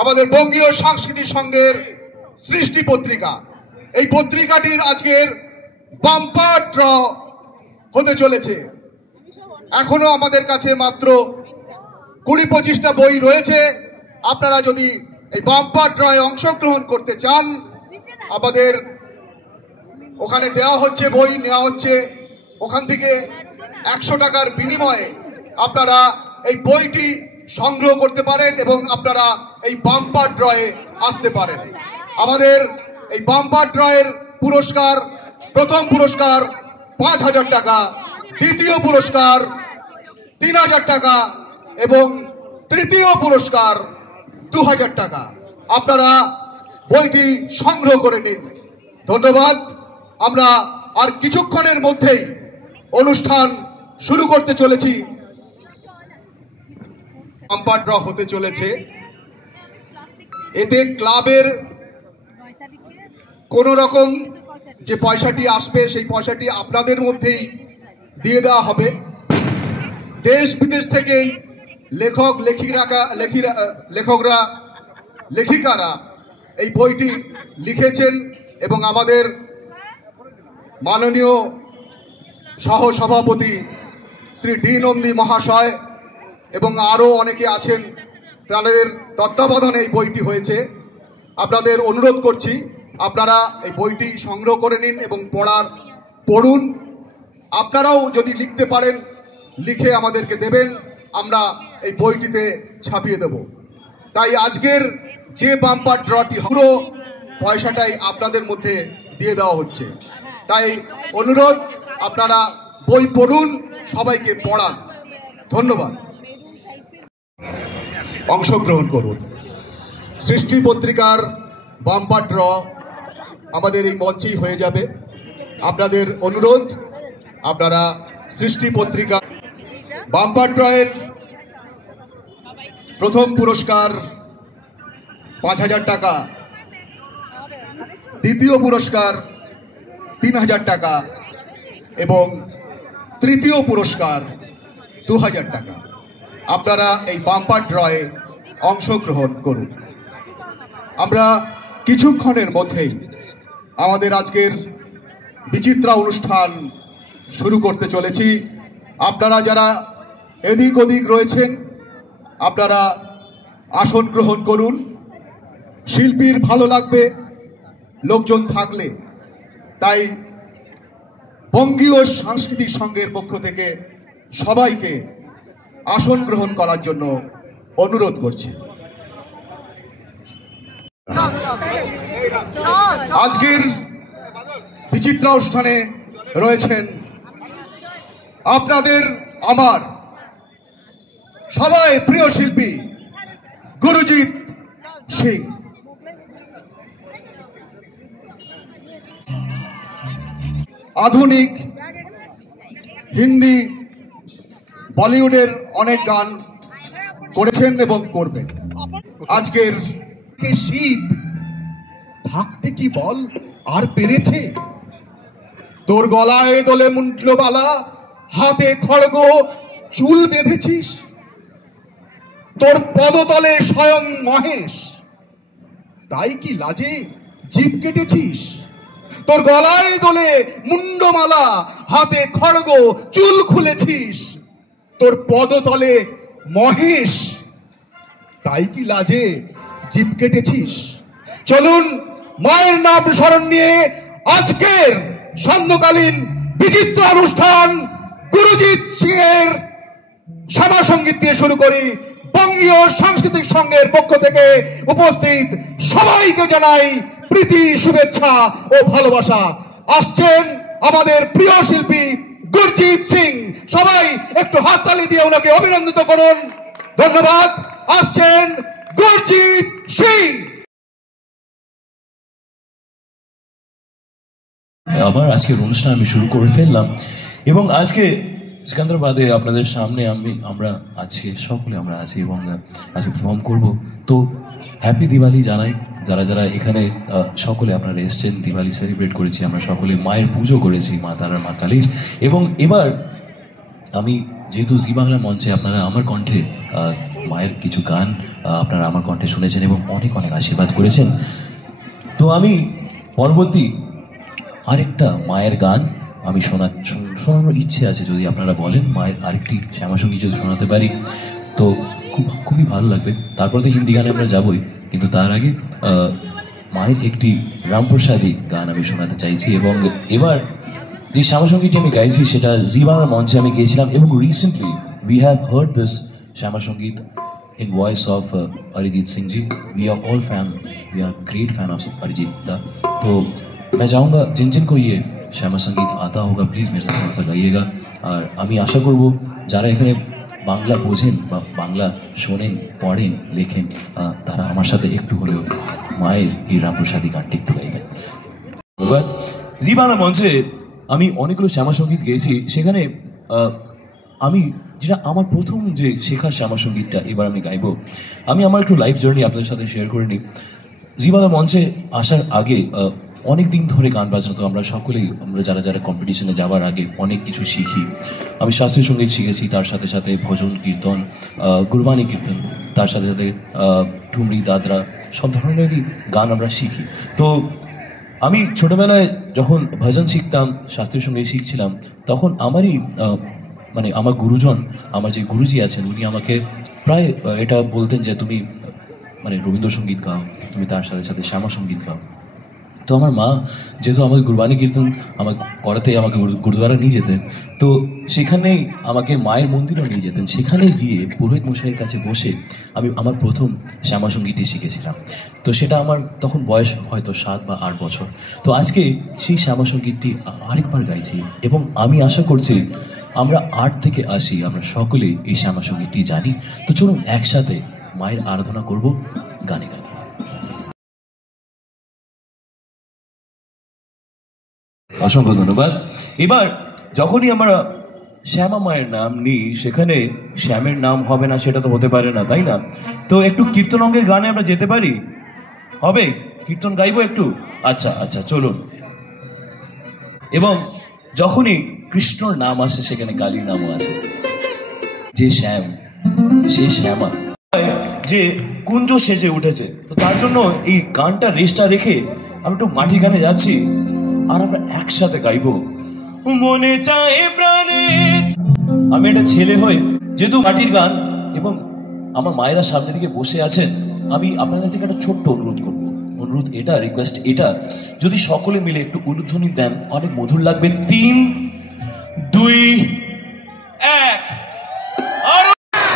আমাদের বঙ্গীয় সাংস্কৃতিক সংঘের সৃষ্টি পত্রিকা, এই পত্রিকাটির আজকের বাম্পার ড্র হতে চলেছে। এখনো আমাদের কাছে মাত্র 20-25টা বই রয়েছে। আপনারা যদি এই বাম্পার ড্রয়ে অংশগ্রহণ করতে চান, আমাদের ওখানে দেওয়া হচ্ছে, বই নেওয়া হচ্ছে, ওখান থেকে 100 টাকার বিনিময়ে আপনারা এই বইটি সংগ্রহ করতে পারেন এবং আপনারা এই বাম্পার ড্রয়ে আসতে পারেন। আমাদের এই বাম্পার ড্রয়ের পুরস্কার, প্রথম পুরস্কার 5,000 টাকা, দ্বিতীয় পুরস্কার 3,000 টাকা এবং তৃতীয় পুরস্কার 2,000 টাকা। আপনারা বইটি সংগ্রহ করে নিন। ধন্যবাদ। আমরা আর কিছুক্ষণের মধ্যেই অনুষ্ঠান শুরু করতে চলেছি। বাম্পার ড্র হতে চলেছে। এতে ক্লাবের কোন রকম যে পয়সাটি আসবে সেই পয়সাটি আপনাদের মধ্যেই দিয়ে দেওয়া হবে। দেশ বিদেশ থেকেই লেখিকারা এই বইটি লিখেছেন এবং আমাদের মাননীয় সহসভাপতি শ্রী ডি নন্দী মহাশয় এবং আরও অনেকে আছেন, তাদের তত্ত্বাবধানে এই বইটি হয়েছে। আপনাদের অনুরোধ করছি আপনারা এই বইটি সংগ্রহ করে নিন এবং পড়ুন। আপনারাও যদি লিখতে পারেন লিখে আমাদেরকে দেবেন, আমরা এই বইটিতে ছাপিয়ে দেব। তাই আজকের যে বাম্পার ড্রটি পুরো পয়সাটাই আপনাদের মধ্যে দিয়ে দেওয়া হচ্ছে। তাই অনুরোধ, আপনারা বই পড়ুন, সবাইকে পড়ান। ধন্যবাদ। অংশগ্রহণ করুন। সৃষ্টি পত্রিকার বাম্পার ড্র আমাদের এই মঞ্চেই হয়ে যাবে। আপনাদের অনুরোধ, আপনারা সৃষ্টি পত্রিকা বাম্পার ড্রয়ের প্রথম পুরস্কার 5,000 টাকা, দ্বিতীয় পুরস্কার 3,000 টাকা এবং তৃতীয় পুরস্কার 2,000 টাকা। আপনারা এই বাম্পার ড্রয়ে অংশগ্রহণ করুন। আমরা কিছুক্ষণের মধ্যেই আমাদের আজকের বিচিত্রা অনুষ্ঠান শুরু করতে চলেছি। আপনারা যারা এদিক ওদিক রয়েছেন, আপনারা আসন গ্রহণ করুন। শিল্পীর ভালো লাগবে লোকজন থাকলে, তাই বঙ্গীয় সাংস্কৃতিক সংঘের পক্ষ থেকে সবাইকে আসন গ্রহণ করার জন্য অনুরোধ করছি। আজকের বিচিত্র অনুষ্ঠানে রয়েছেন আপনাদের আমার সবাই প্রিয় শিল্পী গুরুজিৎ সিং। আধুনিক হিন্দি বলিউডের অনেক গান করেছেন এবং করবেন। আজকের শিব থাকতে কি বল আর পেরেছে, তোর গলায় দোলে মুন্ডমালা, হাতে খড়গ, চুল বেঁধেছিস, তোর পদতলে স্বয়ং মহেশ, তাই কি লাজে জিভ কেটেছিস? তোর গলায় দোলে মুন্ডমালা, হাতে খড়গ, চুল খুলেছিস, তোর পদতলে মহেশ, তাই কি লাজে জিভ কেটেছিস? চলুন মায়ের নাম স্মরণ নিয়ে আজকের সান্ধ্যকালীন বিচিত্র অনুষ্ঠান গুরুজিৎ সিং এর শ্যামা সঙ্গীত দিয়ে শুরু করি। বঙ্গীয় সাংস্কৃতিক সংঘের পক্ষ থেকে উপস্থিত সবাইকে জানাই প্রীতি, শুভেচ্ছা ও ভালোবাসা। আসছেন আমাদের প্রিয় শিল্পী গুরজিৎ সিং। সবাই একটু হাততালি দিয়ে ওনাকে অভিনন্দিত করুন। ধন্যবাদ। আসছেন গুরজিৎ সিং। আবার আজকের অনুষ্ঠান আমি শুরু করে ফেললাম এবং আজকে সিকান্দ্রাবাদে আপনাদের সামনে আমরা আজকে সকলে আমরা আছি এবং আজকে পারফর্ম করব। তো হ্যাপি দিওয়ালি জানাই যারা যারা এখানে সকলে আপনারা এসছেন। দিওয়ালি সেলিব্রেট করেছি আমরা সকলে, মায়ের পুজো করেছি মা তারার, মা কালীর। এবং এবার আমি যেহেতু জি বাংলা মঞ্চে আপনারা আমার কণ্ঠে মায়ের কিছু গান আপনারা আমার কণ্ঠে শুনেছেন এবং অনেক অনেক আশীর্বাদ করেছেন, তো আমি পরবর্তী আরেকটা মায়ের গান আমি শোনানোর ইচ্ছে আছে। যদি আপনারা বলেন মায়ের আরেকটি শ্যামাসঙ্গীত যদি শোনাতে পারি তো খুবই ভালো লাগবে। তারপর তো হিন্দি গানে আমরা যাবই, কিন্তু তার আগে মায়ের একটি রামপ্রসাদী গান আমি শোনাতে চাইছি। এবং এবার যে শ্যামাসঙ্গীতটি আমি গাইছি সেটা জি বাংলা মঞ্চে আমি গিয়েছিলাম এবং recently we have heard this Shyamasangeet in voice of Arijit Singh ji. We are all great fan of Arijit da. तो मैं चाहूँगा जिन जिन को ये श्यामा संगीत आता होगा प्लीज़ मेरे साथ थोड़ा सा गाइएगा। और আমি আশা করব যারা এখানে বাংলা বোঝেন বা বাংলা শোনেন, পড়েন, লেখেন তারা আমার সাথে একটু হলেও মায়ের এই রামপ্রসাদী গানটি একটু গাইবেন। এবার জি বাংলা মঞ্চে আমি অনেকগুলো শ্যামা সঙ্গীত গেয়েছি। সেখানে আমি যেটা আমার প্রথম যে শেখা শ্যামা সঙ্গীতটা এবার আমি গাইব। আমি আমার একটু লাইফ জার্নি আপনাদের সাথে শেয়ার করে নিই। জি বাংলা মঞ্চে আসার আগে অনেক দিন ধরে গান বাজনা তো আমরা সকলেই, আমরা যারা যারা কম্পিটিশনে যাওয়ার আগে অনেক কিছু শিখি। আমি শাস্ত্রীয় সঙ্গীত শিখেছি, তার সাথে সাথে ভজন কীর্তন, গুরবানী কীর্তন, তার সাথে সাথে ঠুমরি, দাদরা, সব ধরনেরই গান আমরা শিখি। তো আমি ছোটোবেলায় যখন ভজন শিখতাম, শাস্ত্রীয় সঙ্গীত শিখছিলাম, তখন আমারই মানে আমার গুরুজন, আমার যে গুরুজি আছেন উনি আমাকে প্রায় এটা বলতেন যে তুমি মানে রবীন্দ্রসঙ্গীত গাও, তুমি তার সাথে সাথে শ্যামা সঙ্গীত গাও। তো আমার মা যেহেতু আমাকে গুরবানী কীর্তন আমাকে করাতে আমাকে গুরুদ্বারা নিয়ে যেতেন, তো সেখানেই আমাকে মায়ের মন্দিরেও নিয়ে যেতেন। সেখানে গিয়ে পুরোহিত মশাইয়ের কাছে বসে আমি আমার প্রথম শ্যামা সঙ্গীতটি শিখেছিলাম। তো সেটা আমার তখন বয়স হয়তো 7 বা 8 বছর। তো আজকে সেই শ্যামা সঙ্গীতটি আরেকবার গাইছি এবং আমি আশা করছি আমরা 8 থেকে 80 আমরা সকলে এই শ্যামা সঙ্গীতটি জানি। তো চলুন একসাথে মায়ের আরাধনা করব গানে গানে। অসংখ্য ধন্যবাদ। এবার যখনই আমরা শ্যামা মায়ের নাম নিই সেখানে শ্যামের নাম হবে না সেটা তো হতে পারে না, তাই না? তো একটু কীর্তন অঙ্গের গানে আমরা যেতে পারি? হবে? কীর্তন গাইবো একটু? আচ্ছা আচ্ছা চলুন। এবং যখনই কৃষ্ণর নাম আসে সেখানে কালীর নামও আসে। যে শ্যাম, সে শ্যামা যে কুঞ্জ সেজে উঠেছে, তো তার জন্য এই গানটা রেস্টটা রেখে আমি একটু মাটি গানে যাচ্ছি আর আমরা একসাথে গাইবো মনে চায় প্রাণে। আমি একটা ছেলে হয়ে যেহেতু মাটির গান এবং আমার মায়েরা সামনে দিকে বসে আছেন, আমি আপনাদের থেকে একটা ছোট্ট অনুরোধ করবো। অনুরোধ এটা, রিকোয়েস্ট এটা, যদি সকলে মিলে একটু উলুধ্বনি দেন অনেক মধুর লাগবে। 3, 2, 1 আর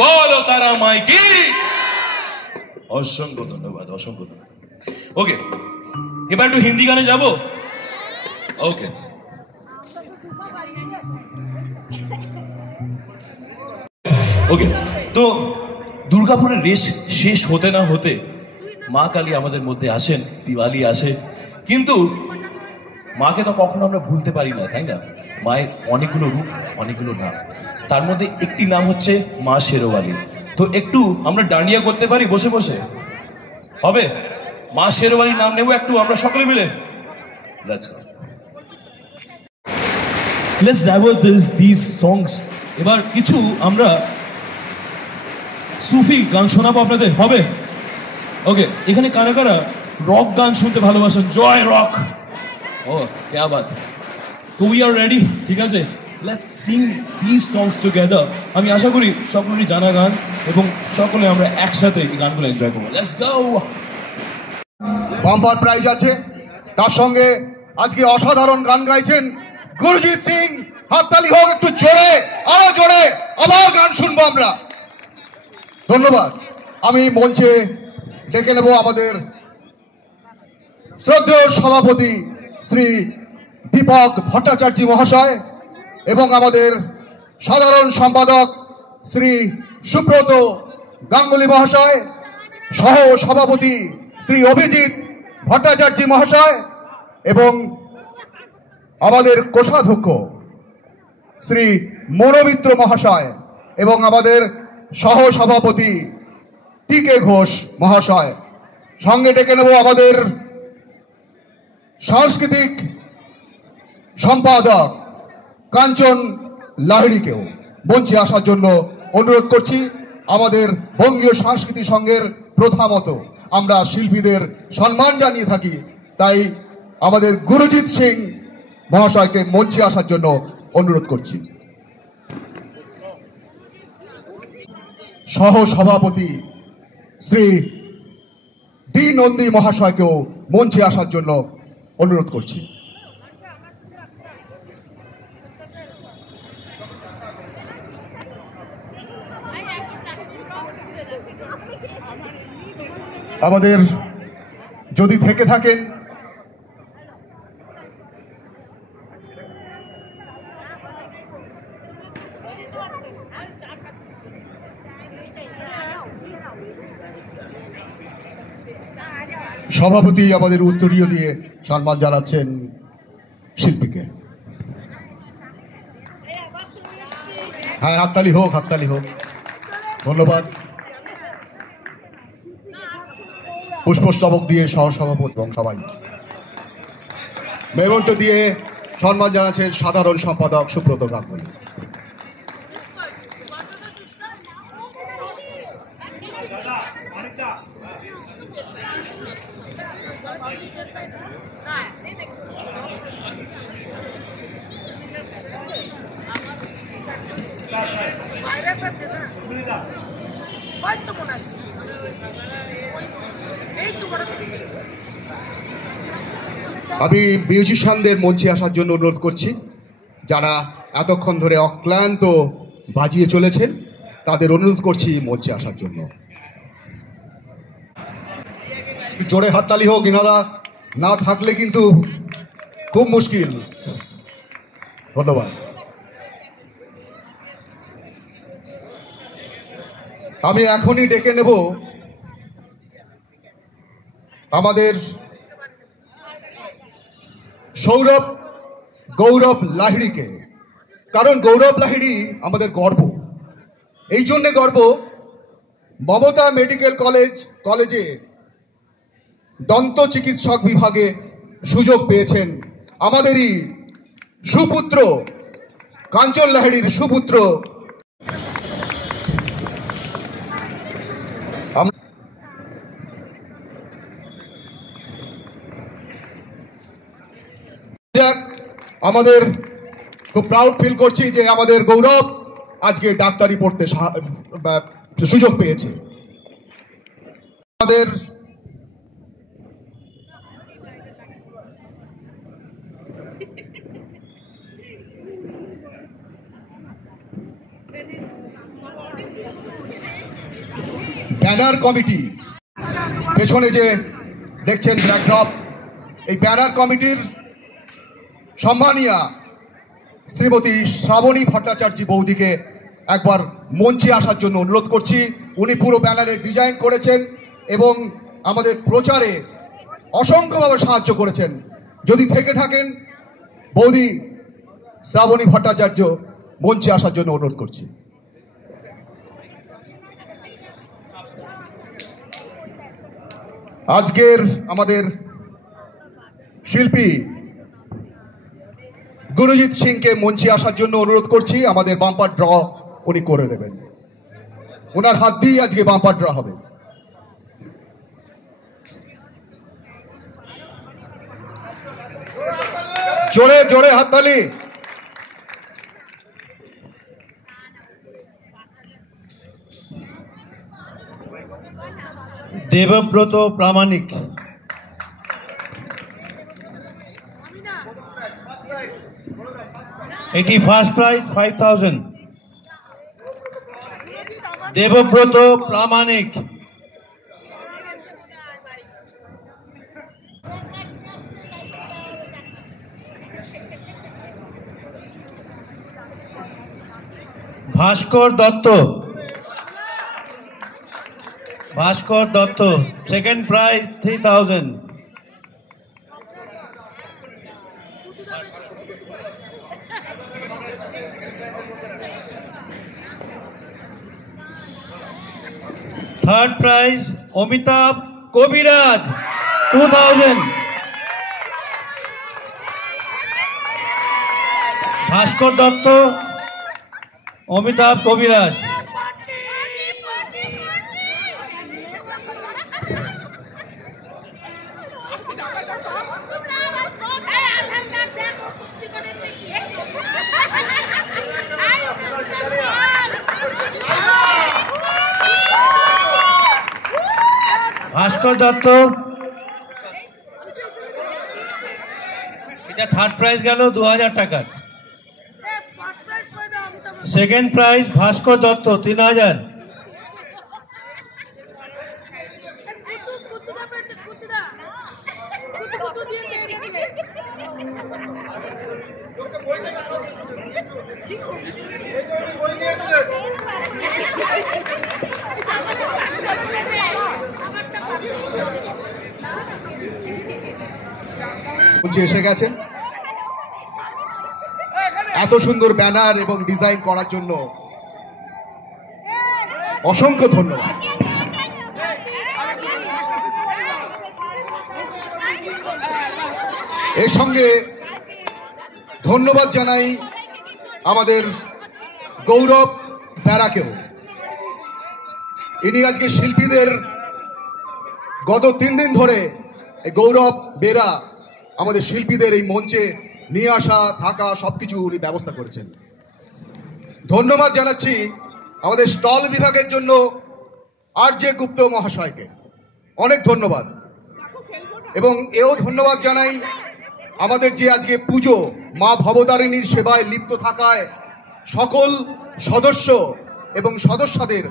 বলো তারা মাই কি। অসংখ্য ধন্যবাদ, অসংখ্য ধন্যবাদ। ওকে, এবার একটু হিন্দি গানে যাব। ওকে, ওকে। তো দুর্গাপুরের রেশ শেষ হতে না হতে মা কালী আমাদের মধ্যে আসেন, দিওয়ালি আসে, কিন্তু মাকে তো কখনো আমরা ভুলতে পারি না, তাই না? মায়ের অনেকগুলো রূপ, অনেকগুলো নাম, তার মধ্যে একটি নাম হচ্ছে মা শেরওয়ালি। তো একটু আমরা ডান্ডিয়া করতে পারি বসে বসে, হবে? মা শেরওয়ালির নাম নেব একটু আমরা সকলে মিলে। Let's divert these songs. এবার কিছু আমরা সুফি গান শোনাবো আপনাদের, হবে? ওকে, এখানে কারা কারা রক গান শুনতে ভালোবাসেন? জয় রক। ও ক্যা বাত। তো উই আর রেডি, ঠিক আছে? Let's Singh this songs together. আমি আশা করি সকলেরই জানা গান এবং সকলে আমরা একসাথে এই গানগুলো এনজয় করবো। Let's go. বাম্পার প্রাইজ আছে, তার সঙ্গে আজকে অসাধারণ গান গাইছেন গুরজিৎ সিং। হাততালি হোক একটু জোরে, আরো জোরে, আবার গান শুনবো আমরা। ধন্যবাদ। আমি মঞ্চে ডেকে নেব আমাদের শ্রদ্ধেয় সভাপতি শ্রী দীপক ভট্টাচার্য মহাশয় এবং আমাদের সাধারণ সম্পাদক শ্রী সুব্রত গাঙ্গুলি মহাশয়, সহ সভাপতি শ্রী অভিজিৎ ভট্টাচার্য মহাশয় এবং আমাদের কোষাধ্যক্ষ শ্রী মনোমিত্র মহাশয় এবং আমাদের সহ সভাপতি টি.কে. ঘোষ মহাশয়। সঙ্গে ডেকে নেব আমাদের সাংস্কৃতিক সম্পাদক কাঞ্চন লাহিড়িকেও মঞ্চে আসার জন্য অনুরোধ করছি। আমাদের বঙ্গীয় সাংস্কৃতিক সংঘের প্রথা মতো আমরা শিল্পীদের সম্মান জানিয়ে থাকি, তাই আমাদের গুরজিৎ সিং মহাশয়কে মঞ্চে আসার জন্য অনুরোধ করছি। সহ সভাপতি শ্রী ডি নন্দী মহাশয়কেও মঞ্চে আসার জন্য অনুরোধ করছি। আমাদের যদি থেকে থাকেন সভাপতি আমাদের উত্তরীয় দিয়ে সম্মান জানাচ্ছেন শিল্পীকে। হ্যাঁ, হাততালি হোক, হাততালি হোক। ধন্যবাদ। পুষ্পস্তবক দিয়ে সহসভাপতি এবং সবাই মেমন্টো দিয়ে সম্মান জানাচ্ছেন সাধারণ সম্পাদক সুব্রত গাঙ্গুলি। আমি মিউজিশিয়ানদের মঞ্চে আসার জন্য অনুরোধ করছি, যারা এতক্ষণ ধরে অক্লান্ত বাজিয়ে চলেছেন তাদের অনুরোধ করছি মঞ্চে আসার জন্য। জোরে হাততালি হোক, ইনারা না থাকলে কিন্তু খুব মুশকিল। ধন্যবাদ। আমি এখনই ডেকে নেব আমাদের গৌরব লাহিড়িকে, কারণ গৌরব লাহিড়ি আমাদের গর্ব। এই জন্যে গর্ব, মমতা মেডিকেল কলেজে দন্ত চিকিৎসক বিভাগে সুযোগ পেয়েছেন আমাদেরই সুপুত্র, কাঞ্চন লাহিড়ির সুপুত্র। আমাদের খুব প্রাউড ফিল করছি যে আমাদের গৌরব আজকে ডাক্তারি পড়তে সুযোগ পেয়েছে। আমাদের ব্যানার কমিটি পেছনে যে দেখছেন ব্যাকড্রপ, এই ব্যানার কমিটির সম্মানীয়া শ্রীমতী শ্রাবণী ভট্টাচার্য বৌদিকে একবার মঞ্চে আসার জন্য অনুরোধ করছি। উনি পুরো ব্যানারের ডিজাইন করেছেন এবং আমাদের প্রচারে অসংখ্যভাবে সাহায্য করেছেন। যদি থেকে থাকেন বৌদি শ্রাবণী ভট্টাচার্য মঞ্চে আসার জন্য অনুরোধ করছি। আজকের আমাদের শিল্পী গুরুজিৎ সিংকে মঞ্চে আসার জন্য অনুরোধ করছি। আমাদের বাম্পার ড্র উনি করে দেবেন, ওনার হাত দিয়েই আজকে বাম্পার ড্র হবে। জোরে জোরে হাততালি। দেবব্রত প্রামাণিক, এটি first prize 5000। Debabrata Pramanik, Bhaskar Dutta, Bhaskar Dutta second prize 3000। Third prize Amitabh Kabiraj 2000। ভাস্কর দত্ত, অমিতাভ কবিরাজ। ভাস্কর দত্ত, এটা থার্ড প্রাইজ গেল 2000 টাকার। সেকেন্ড প্রাইজ ভাস্কর দত্ত 3000। এসে গেছেন এত সুন্দর ব্যানার এবং ডিজাইন করার জন্য অসংখ্য ধন্যবাদ। এর সঙ্গে ধন্যবাদ জানাই আমাদের গৌরব বেরাকেও। ইনি আজকে শিল্পীদের গত 3 দিন ধরে এই গৌরব বেরা আমাদের শিল্পীদের এই মঞ্চে নিয়ে আসা, থাকা, সবকিছু উনি ব্যবস্থা করেছেন। ধন্যবাদ জানাচ্ছি আমাদের স্টল বিভাগের জন্য আর জে গুপ্ত মহাশয়কে, অনেক ধন্যবাদ। এবং এও ধন্যবাদ জানাই আমাদের যে আজকে পুজো মা ভবতারিণীর সেবায় লিপ্ত থাকায় সকল সদস্য এবং সদস্যদের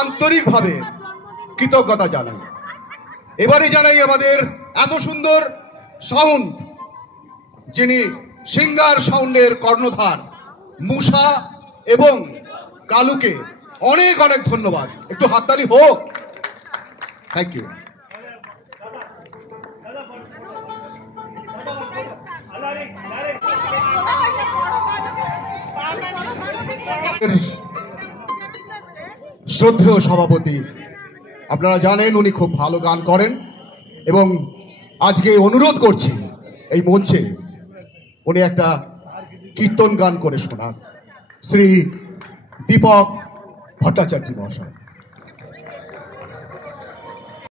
আন্তরিকভাবে কৃতজ্ঞতা জানাই। এবারে জানাই আমাদের এত সুন্দর সাউন্ড, যিনি সিঙ্গার সাউন্ডের কর্ণধার মুসা এবং কালুকে অনেক অনেক ধন্যবাদ। একটু হাততালি হোক। Thank you. শ্রদ্ধেয় সভাপতি, আপনারা জানেন উনি খুব ভালো গান করেন এবং আজকে অনুরোধ করছি এই মঞ্চে উনি একটা কীর্তন গান করে শোনান। শ্রী দীপক ভট্টাচার্য মহাশয়।